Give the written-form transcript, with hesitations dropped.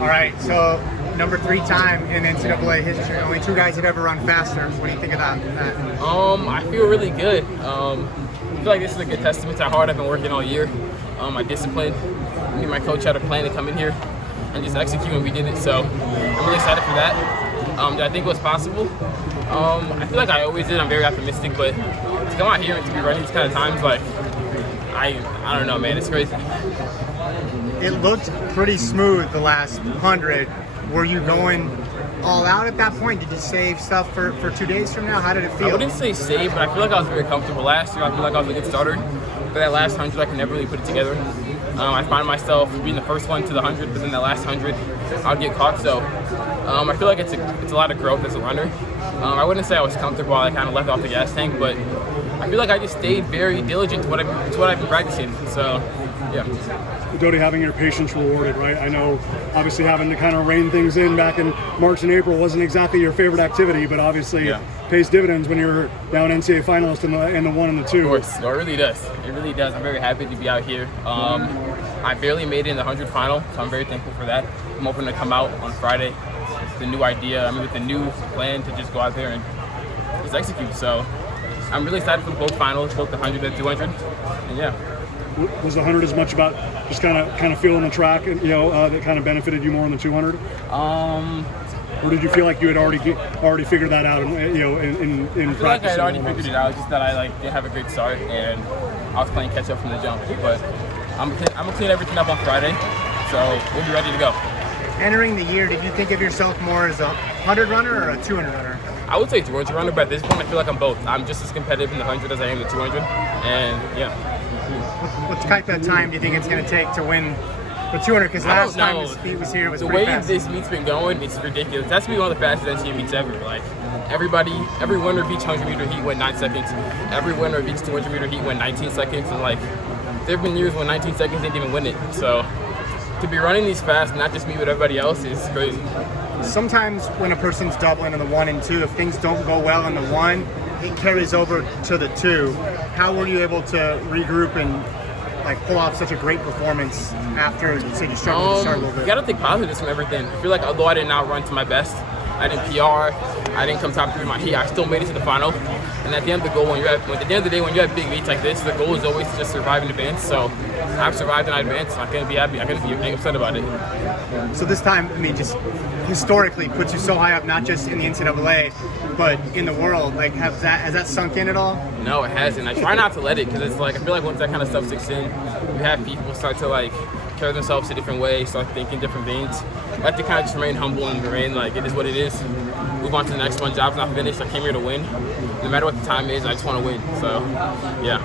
All right, so number 3 time in NCAA history. Only 2 guys have ever run faster. What do you think of that? I feel really good. I feel like this is a good testament to how hard I've been working all year. My discipline. Me and my coach had a plan to come in here and just execute, and we did it. So I'm really excited for that. Did I think it was possible? I feel like I always did. I'm very optimistic, but to come out here and to be running these kind of times, like I don't know, man. It's crazy. It looked pretty smooth the last 100. Were you going all out at that point? Did you save stuff for 2 days from now? How did it feel? I wouldn't say save, but I feel like I was very comfortable last year. I feel like I was a good starter. But that last 100, I could never really put it together. I find myself being the first one to the 100, but then that last 100, I'll get caught. So I feel like it's a lot of growth as a runner. I wouldn't say I was comfortable. I kind of left off the gas tank, but I feel like I just stayed very diligent to what I've been practicing. So, yeah. Udodi, having your patience rewarded, right? I know, obviously, having to kind of rein things in back in March and April wasn't exactly your favorite activity, but obviously pays dividends when you're now an NCAA finalist in the 1 and the 2. Of course, no, it really does. It really does. I'm very happy to be out here. I barely made it in the 100 final, so I'm very thankful for that. I'm hoping to come out on Friday with a new idea. With a new plan to just go out there and just execute. So I'm really excited for both finals, both the 100 and 200. And yeah. Was the 100 as much about just kind of feeling the track, and that kind of benefited you more in the 200? Or did you feel like you had already figured that out? In I feel like I had already figured it out. Just that I didn't have a great start, and I was playing catch up from the jump. But I'm gonna clean everything up on Friday, so we'll be ready to go. Entering the year, did you think of yourself more as a 100 runner or a 200 runner? I would say 200 runner, but at this point, I feel like I'm both. I'm just as competitive in the 100 as I am in the 200, and yeah. What type of time do you think it's going to take to win the 200? Because last time this meet was here, it was pretty fast. The way this meet's been going, it's ridiculous. That's going to be one of the fastest NCAA meets ever. Like, every winner of each 100-meter heat went 9 seconds. Every winner of each 200-meter heat went 19 seconds. And, there have been years when 19 seconds didn't even win it. So, to be running these fast, not just me but everybody else, is crazy. Sometimes when a person's doubling in the 1 and 2, if things don't go well in the 1, it carries over to the 2. How were you able to regroup and pull off such a great performance after, say, you struggled to start a little bit? You gotta think positives from everything. I feel like although I did not run to my best, I didn't PR, I didn't come top 3 in my heat, I still made it to the final. And at the end of the goal, at the end of the day, when you have big meets like this, the goal is always to just survive and advance. So I've survived and I advanced. I'm gonna be happy. I'm gonna be upset about it. So this time, just historically puts you so high up, not just in the NCAA, but in the world. Has that sunk in at all? No, it hasn't. I try not to let it, because it's I feel like once that kind of stuff sinks in, you have people start to carry themselves a different way, start thinking different veins. I have to kind of just remain humble and remain it is what it is. Move on to the next one. Job's not finished. I came here to win. No matter what the time is, I just want to win. So, yeah.